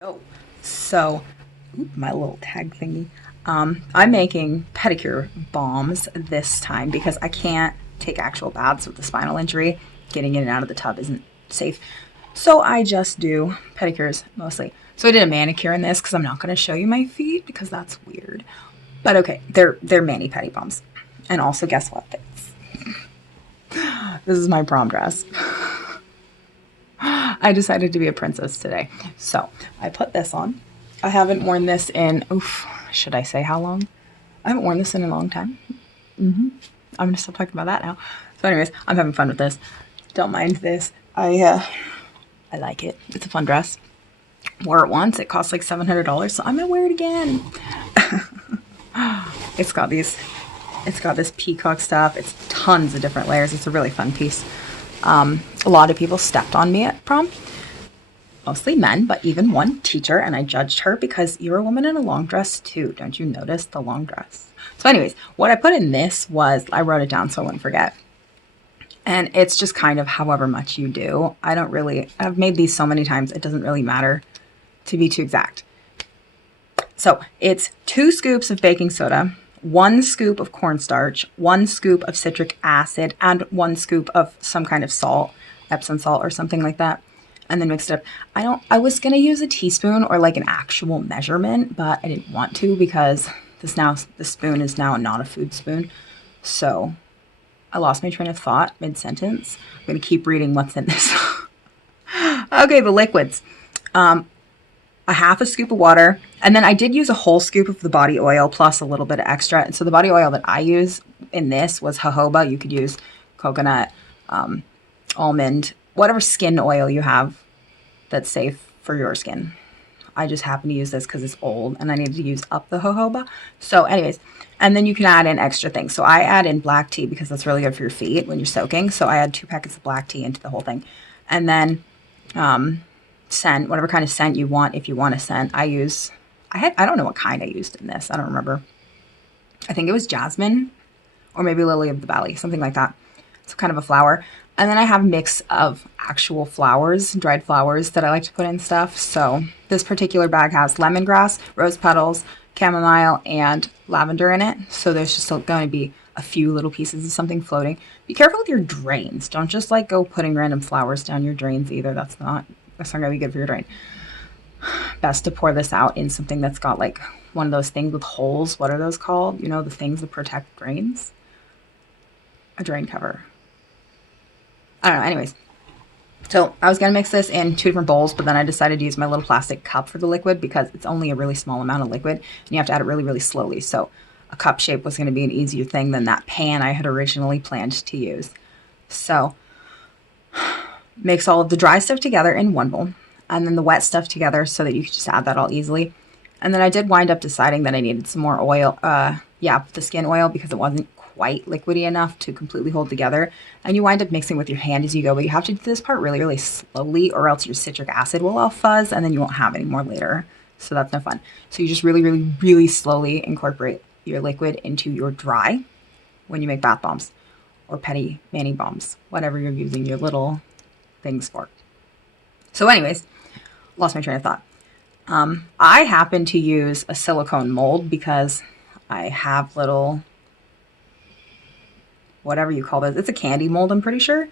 Oh, so my little tag thingy. I'm making pedicure bombs this time because I can't take actual baths with the spinal injury. Getting in and out of the tub isn't safe. So I just do pedicures mostly. So I did a manicure in this because I'm not going to show you my feet because that's weird. But okay, they're mani pedi bombs. And also, guess what? This is my prom dress. I decided to be a princess today. So I put this on. I haven't worn this in, oof, should I say how long? I haven't worn this in a long time. I'm going to stop talking about that now. So anyways, I'm having fun with this. Don't mind this. I like it. It's a fun dress. Wore it once. It cost like $700, so I'm going to wear it again. It's got this peacock stuff. It's tons of different layers. It's a really fun piece. A lot of people stepped on me at prom, mostly men, but even one teacher, and I judged her because you're a woman in a long dress too. Don't you notice the long dress? So anyways, what I put in this was, I wrote it down so I wouldn't forget. And it's just kind of however much you do. I've made these so many times, it doesn't really matter to be too exact. So it's 2 scoops of baking soda, 1 scoop of cornstarch, 1 scoop of citric acid, and 1 scoop of some kind of salt, Epsom salt or something like that, and then mix it up. I was going to use a teaspoon or like an actual measurement, but I didn't want to because the spoon is now not a food spoon. So I lost my train of thought mid-sentence. I'm going to keep reading what's in this. Okay, the liquids. A half a scoop of water, and then I did use a whole scoop of the body oil plus a little bit of extra. And so the body oil that I use in this was jojoba. You could use coconut, almond, whatever skin oil you have that's safe for your skin. I just happen to use this because it's old and I needed to use up the jojoba. So anyways, and then you can add in extra things. So I add in black tea because that's really good for your feet when you're soaking. So I add 2 packets of black tea into the whole thing. And then scent, whatever kind of scent you want. If you want a scent, I don't know what kind I used in this. I don't remember. I think it was jasmine or maybe lily of the valley, something like that. So kind of a flower. And then I have a mix of actual flowers, dried flowers that I like to put in stuff. So this particular bag has lemongrass, rose petals, chamomile, and lavender in it. So there's just going to be a few little pieces of something floating. Be careful with your drains. Don't just like go putting random flowers down your drains either. That's not going to be good for your drain. Best to pour this out in something that's got like one of those things with holes. What are those called? You know, the things that protect drains? A drain cover. I don't know. Anyways, so I was going to mix this in 2 different bowls, but then I decided to use my little plastic cup for the liquid because it's only a really small amount of liquid and you have to add it really, really slowly. So a cup shape was going to be an easier thing than that pan I had originally planned to use. So mix all of the dry stuff together in one bowl and then the wet stuff together so that you can just add that all easily. And then I did wind up deciding that I needed some more oil, the skin oil, because it wasn't quite liquidy enough to completely hold together. And you wind up mixing with your hand as you go, but you have to do this part really, really slowly or else your citric acid will all fuzz and then you won't have any more later. So that's no fun. So you just really, really, really slowly incorporate your liquid into your dry when you make bath bombs or pedi mani bombs, whatever you're using your little things for. So anyways, lost my train of thought. I happen to use a silicone mold because I have little, whatever you call this. It's a candy mold, I'm pretty sure.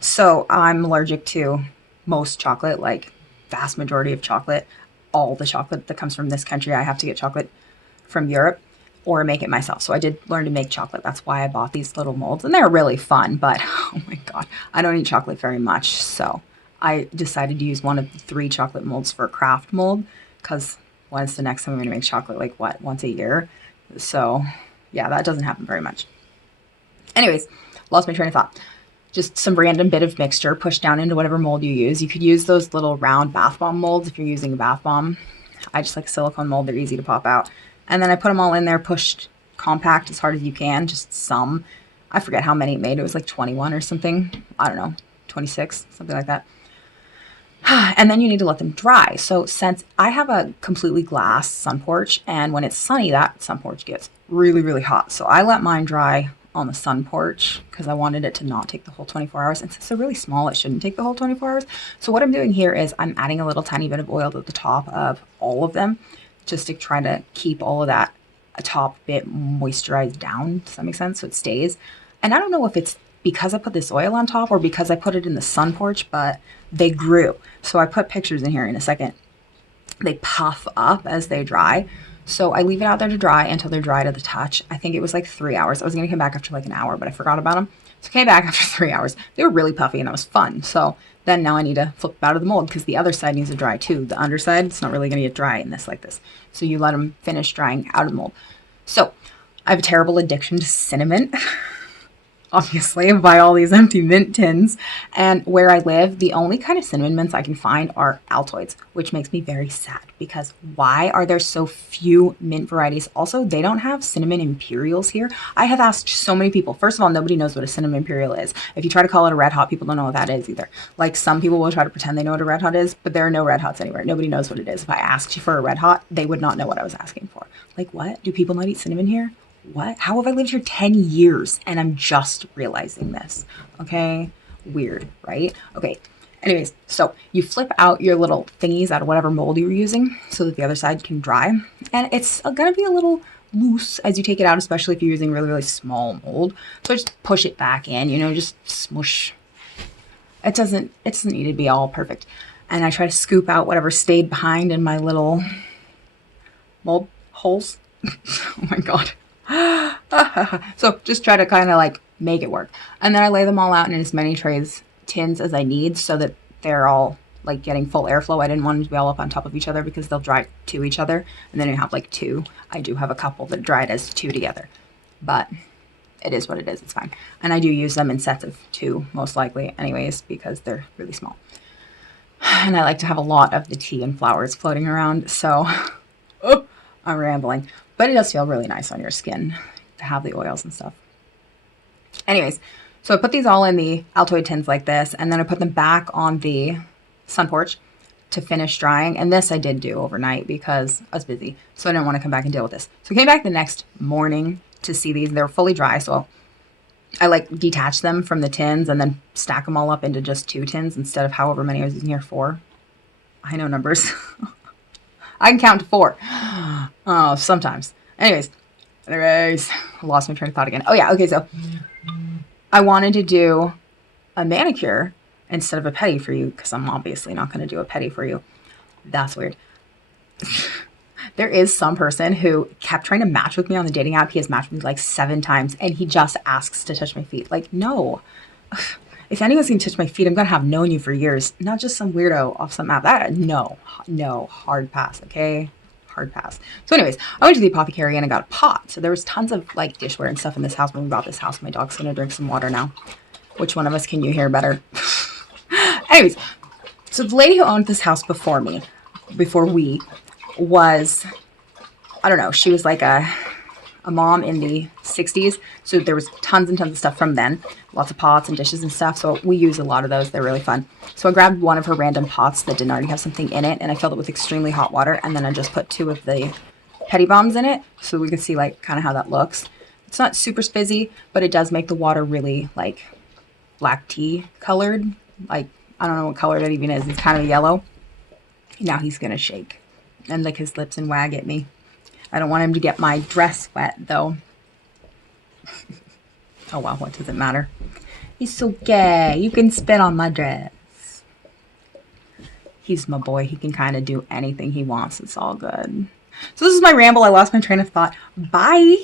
So I'm allergic to most chocolate, like vast majority of chocolate. All the chocolate that comes from this country, I have to get chocolate from Europe or make it myself. So I did learn to make chocolate. That's why I bought these little molds. And they're really fun, but oh my God, I don't eat chocolate very much. So I decided to use one of the 3 chocolate molds for a craft mold because when's the next time I'm going to make chocolate? Like what, once a year? So yeah, that doesn't happen very much. Anyways, lost my train of thought. Just some random bit of mixture pushed down into whatever mold you use. You could use those little round bath bomb molds if you're using a bath bomb. I just like a silicone mold. They're easy to pop out. And then I put them all in there, pushed compact as hard as you can, just some. I forget how many it made. It was like 21 or something. I don't know, 26, something like that. And then you need to let them dry. So since I have a completely glass sun porch, and when it's sunny, that sun porch gets really, really hot. So I let mine dry on the sun porch because I wanted it to not take the whole 24 hours. And since they're really small, it shouldn't take the whole 24 hours. So what I'm doing here is I'm adding a little tiny bit of oil at the top of all of them just to try to keep all of that top bit moisturized down. Does that make sense? So it stays. And I don't know if it's because I put this oil on top or because I put it in the sun porch, but they grew. So I put pictures in here in a second. They puff up as they dry. So I leave it out there to dry until they're dry to the touch. I think it was like 3 hours. I was going to come back after like an hour, but I forgot about them. So I came back after 3 hours. They were really puffy and it was fun. So then now I need to flip out of the mold because the other side needs to dry too. The underside, it's not really going to get dry in this like this. So you let them finish drying out of the mold. So I have a terrible addiction to cinnamon. Obviously, I buy all these empty mint tins. And where I live, the only kind of cinnamon mints I can find are Altoids, which makes me very sad because why are there so few mint varieties? Also, they don't have cinnamon imperials here. I have asked so many people. First of all, nobody knows what a cinnamon imperial is. If you try to call it a red hot, people don't know what that is either. Like some people will try to pretend they know what a red hot is, but there are no red hots anywhere. Nobody knows what it is. If I asked you for a red hot, they would not know what I was asking for. Like what? Do people not eat cinnamon here? What? How have I lived here 10 years and I'm just realizing this? Okay. Weird, right? Okay. Anyways, so you flip out your little thingies out of whatever mold you're using so that the other side can dry. And it's going to be a little loose as you take it out, especially if you're using really, really small mold. So just push it back in, you know, just smush. It doesn't need to be all perfect. And I try to scoop out whatever stayed behind in my little mold holes. Oh my God. So just try to kind of like make it work. And then I lay them all out in as many tins as I need so that they're all like getting full airflow. I didn't want them to be all up on top of each other because they'll dry to each other. And then you have like two. I do have a couple that dried as two together, but it is what it is. It's fine. And I do use them in sets of two, most likely anyways, because they're really small. And I like to have a lot of the tea and flowers floating around. So oh, I'm rambling. But it does feel really nice on your skin to have the oils and stuff. Anyways, so I put these all in the Altoid tins like this, and then I put them back on the sun porch to finish drying. And this I did do overnight because I was busy, so I didn't want to come back and deal with this. So I came back the next morning to see these. They're fully dry, so I like detach them from the tins and then stack them all up into just 2 tins instead of however many I was using here, 4. I know numbers. I can count to 4. Oh, sometimes. Anyways, I lost my train of thought again. Oh yeah, okay, so I wanted to do a manicure instead of a pedi for you because I'm obviously not going to do a pedi for you. That's weird. There is some person who kept trying to match with me on the dating app. He has matched with me like 7 times and he just asks to touch my feet. Like, no. If anyone's going to touch my feet, I'm going to have known you for years. Not just some weirdo off some app. No, hard pass, okay? Hard pass. So anyways, I went to the apothecary and I got a pot. So there was tons of like dishware and stuff in this house when we bought this house. My dog's going to drink some water now. Which one of us can you hear better? Anyways, so the lady who owned this house before we, was, I don't know, she was like a mom in the 60s. So there was tons and tons of stuff from then. Lots of pots and dishes and stuff. So we use a lot of those. They're really fun. So I grabbed one of her random pots that didn't already have something in it. And I filled it with extremely hot water. And then I just put 2 of the Pedi bombs in it. So we could see like kind of how that looks. It's not super spizzy, but it does make the water really like black tea colored. Like, I don't know what color that even is. It's kind of yellow. Now he's going to shake and lick his lips and wag at me. I don't want him to get my dress wet, though. Oh, well, what does it matter? It's okay. You can spit on my dress. He's my boy. He can kind of do anything he wants. It's all good. So this is my ramble. I lost my train of thought. Bye.